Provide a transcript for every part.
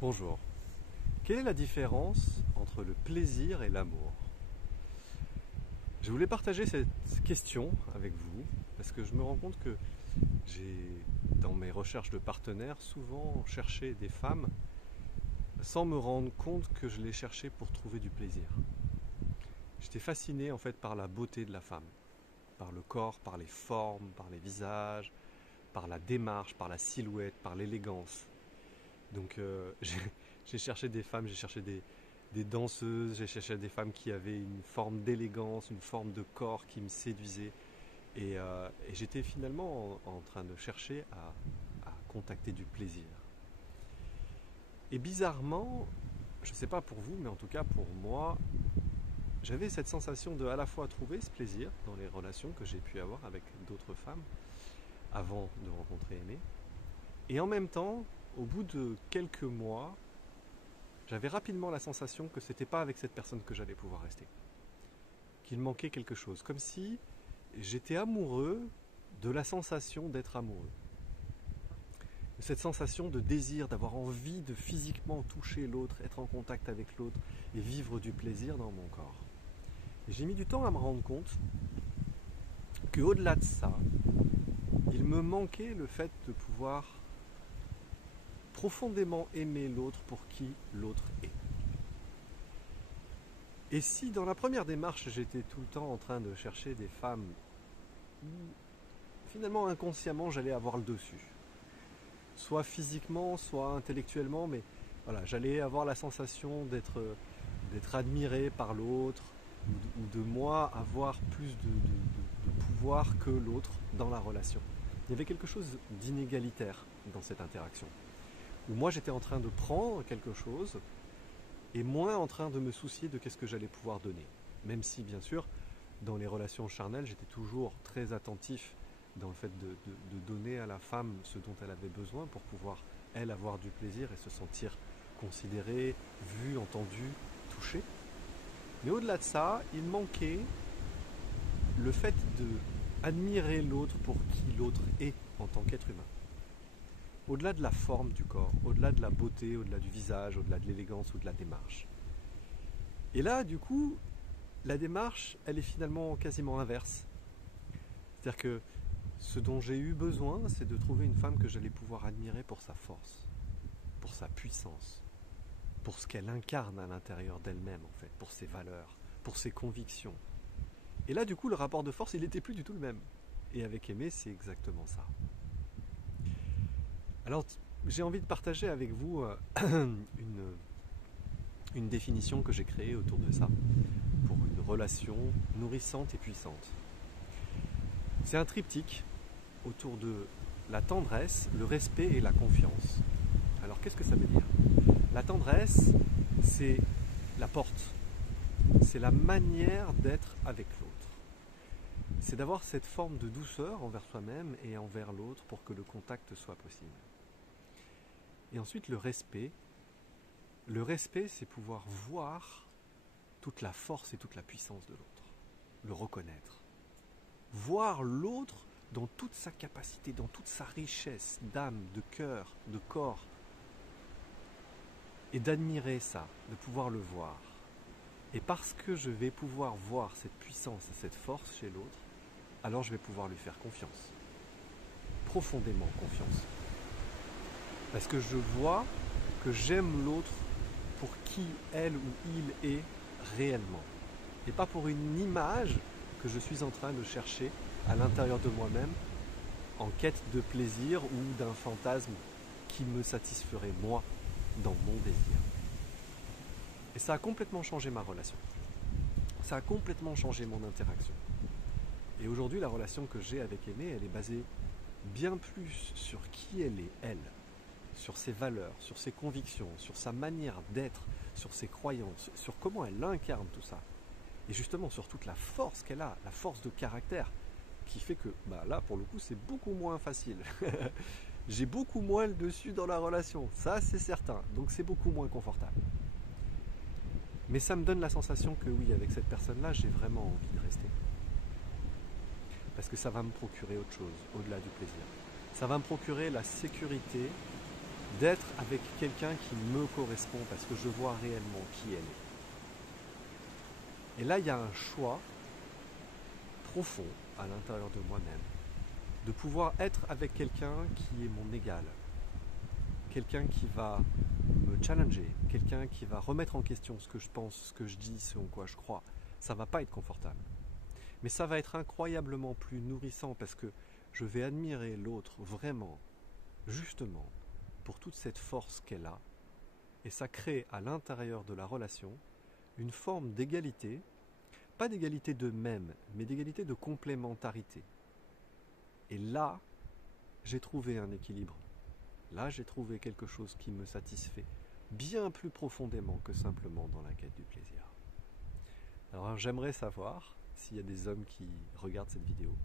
Bonjour. Quelle est la différence entre le plaisir et l'amour? Je voulais partager cette question avec vous parce que je me rends compte que j'ai, dans mes recherches de partenaires, souvent cherché des femmes sans me rendre compte que je les cherchais pour trouver du plaisir. J'étais fasciné en fait par la beauté de la femme, par le corps, par les formes, par les visages, par la démarche, par la silhouette, par l'élégance. Donc j'ai cherché des femmes, j'ai cherché des danseuses, j'ai cherché des femmes qui avaient une forme d'élégance, une forme de corps qui me séduisait. Et j'étais finalement en train de chercher à contacter du plaisir. Et bizarrement, je ne sais pas pour vous, mais en tout cas pour moi, j'avais cette sensation de à la fois trouver ce plaisir dans les relations que j'ai pu avoir avec d'autres femmes avant de rencontrer Aimée. Et en même temps, au bout de quelques mois, j'avais rapidement la sensation que c'était pas avec cette personne que j'allais pouvoir rester. Qu'il manquait quelque chose. Comme si j'étais amoureux de la sensation d'être amoureux. Cette sensation de désir, d'avoir envie de physiquement toucher l'autre, être en contact avec l'autre et vivre du plaisir dans mon corps. Et j'ai mis du temps à me rendre compte qu'au-delà de ça, il me manquait le fait de pouvoir profondément aimer l'autre pour qui l'autre est. Et si dans la première démarche, j'étais tout le temps en train de chercher des femmes où finalement inconsciemment j'allais avoir le dessus, soit physiquement, soit intellectuellement, mais voilà, j'allais avoir la sensation d'être admiré par l'autre, ou de moi avoir plus de pouvoir que l'autre dans la relation. Il y avait quelque chose d'inégalitaire dans cette interaction, où moi j'étais en train de prendre quelque chose et moins en train de me soucier de qu'est-ce que j'allais pouvoir donner. Même si, bien sûr, dans les relations charnelles, j'étais toujours très attentif dans le fait de donner à la femme ce dont elle avait besoin pour pouvoir, elle, avoir du plaisir et se sentir considérée, vue, entendue, touchée. Mais au-delà de ça, il manquait le fait d'admirer l'autre pour qui l'autre est en tant qu'être humain. Au-delà de la forme du corps, au-delà de la beauté, au-delà du visage, au-delà de l'élégance ou de la démarche. Et là, du coup, la démarche, elle est finalement quasiment inverse. C'est-à-dire que ce dont j'ai eu besoin, c'est de trouver une femme que j'allais pouvoir admirer pour sa force, pour sa puissance, pour ce qu'elle incarne à l'intérieur d'elle-même, en fait, pour ses valeurs, pour ses convictions. Et là, du coup, le rapport de force, il n'était plus du tout le même. Et avec Aimée, c'est exactement ça. Alors, j'ai envie de partager avec vous une définition que j'ai créée autour de ça, pour une relation nourrissante et puissante. C'est un triptyque autour de la tendresse, le respect et la confiance. Alors, qu'est-ce que ça veut dire? La tendresse, c'est la porte, c'est la manière d'être avec l'autre. C'est d'avoir cette forme de douceur envers soi-même et envers l'autre pour que le contact soit possible. Et ensuite, le respect. Le respect, c'est pouvoir voir toute la force et toute la puissance de l'autre. Le reconnaître. Voir l'autre dans toute sa capacité, dans toute sa richesse d'âme, de cœur, de corps. Et d'admirer ça, de pouvoir le voir. Et parce que je vais pouvoir voir cette puissance et cette force chez l'autre, alors je vais pouvoir lui faire confiance. Profondément confiance. Parce que je vois que j'aime l'autre pour qui elle ou il est réellement. Et pas pour une image que je suis en train de chercher à l'intérieur de moi-même en quête de plaisir ou d'un fantasme qui me satisferait moi dans mon désir. Et ça a complètement changé ma relation. Ça a complètement changé mon interaction. Et aujourd'hui, la relation que j'ai avec Aimée, elle est basée bien plus sur qui elle est, elle, sur ses valeurs, sur ses convictions, sur sa manière d'être, sur ses croyances, sur comment elle incarne tout ça. Et justement sur toute la force qu'elle a, la force de caractère, qui fait que là, pour le coup, c'est beaucoup moins facile. J'ai beaucoup moins le dessus dans la relation, ça c'est certain, donc c'est beaucoup moins confortable. Mais ça me donne la sensation que oui, avec cette personne-là, j'ai vraiment envie de rester. Parce que ça va me procurer autre chose, au-delà du plaisir. Ça va me procurer la sécurité d'être avec quelqu'un qui me correspond parce que je vois réellement qui elle est. Et là, il y a un choix profond à l'intérieur de moi-même de pouvoir être avec quelqu'un qui est mon égal, quelqu'un qui va me challenger, quelqu'un qui va remettre en question ce que je pense, ce que je dis, ce en quoi je crois. Ça va pas être confortable. Mais ça va être incroyablement plus nourrissant parce que je vais admirer l'autre vraiment, justement, pour toute cette force qu'elle a. Et ça crée à l'intérieur de la relation une forme d'égalité, pas d'égalité de même, mais d'égalité de complémentarité. Et là, j'ai trouvé un équilibre. Là, j'ai trouvé quelque chose qui me satisfait bien plus profondément que simplement dans la quête du plaisir. Alors j'aimerais savoir, s'il y a des hommes qui regardent cette vidéo,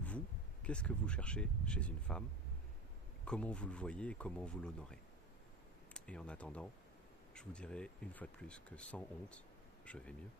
vous, qu'est-ce que vous cherchez chez une femme? Comment vous le voyez et comment vous l'honorez? Et en attendant, je vous dirai une fois de plus que sans honte, je vais mieux.